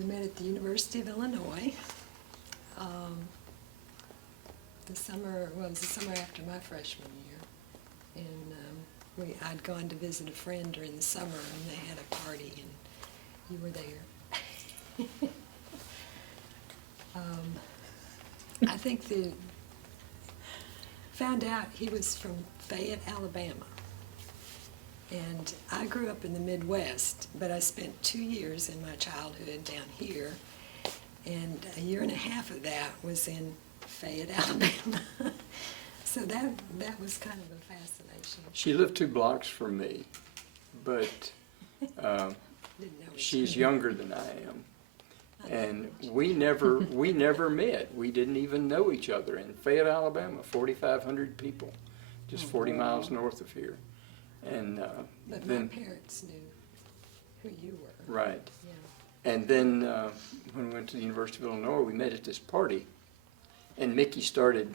We met at the University of Illinois. It was the summer after my freshman year. And I'd gone to visit a friend during the summer, and they had a party, and you were there. I think found out he was from Fayette, Alabama. And I grew up in the Midwest, but I spent 2 years in my childhood down here, and a year and a half of that was in Fayette, Alabama. So that was kind of a fascination. She lived 2 blocks from me, but she's younger than I am. And we never met. We didn't even know each other in Fayette, Alabama, 4,500 people, just 40 miles north of here. And but then, my parents knew who you were. right. Yeah. And then when we went to the University of Illinois, we met at this party, and Mickey started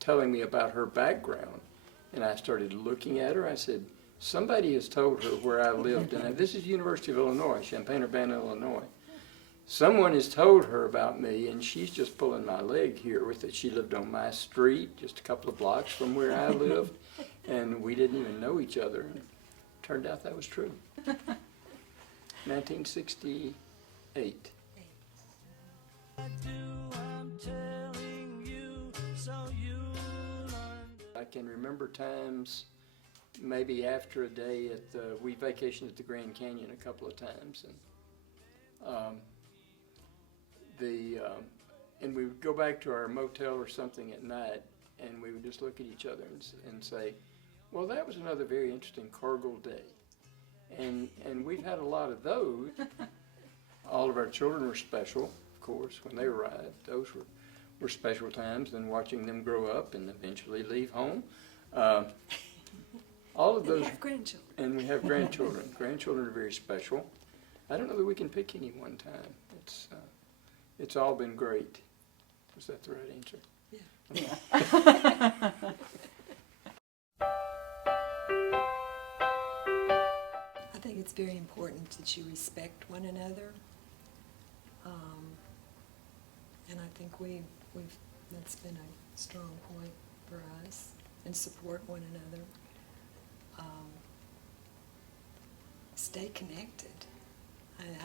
telling me about her background, and I started looking at her. I said, somebody has told her where I lived, and this is University of Illinois, Champaign-Urbana, Illinois. Someone has told her about me, and she's just pulling my leg here with it. She lived on my street, just a couple of blocks from where I lived, and we didn't even know each other. And it turned out that was true. 1968. I can remember times, maybe after a day we vacationed at the Grand Canyon a couple of times, and we would go back to our motel or something at night, and we would just look at each other and say, well, that was another very interesting Cargile day. And we've had a lot of those. All of our children were special, of course, when they arrived. Those were special times, and watching them grow up and eventually leave home. All of those. We have grandchildren. And we have grandchildren. Grandchildren are very special. I don't know that we can pick any one time. It's all been great. Was that the right answer? Yeah. I think it's very important that you respect one another, and I think that's been a strong point for us, and support one another. Stay connected.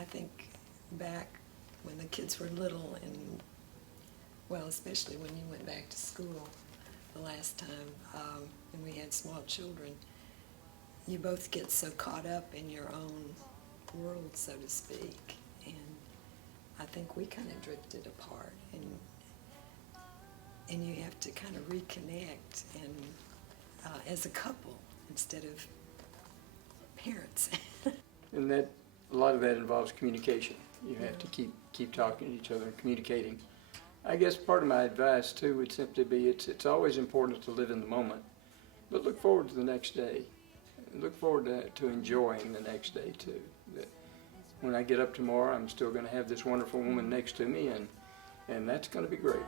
I think back when the kids were little, and well, especially when you went back to school the last time, and we had small children, you both get so caught up in your own world, so to speak, and I think we kind of drifted apart, and you have to kind of reconnect, and as a couple instead of parents. And a lot of that involves communication. You have to keep talking to each other and communicating. I guess part of my advice too would simply be it's always important to live in the moment, but look forward to the next day. Look forward to enjoying the next day too. That when I get up tomorrow, I'm still going to have this wonderful woman next to me, and that's going to be great.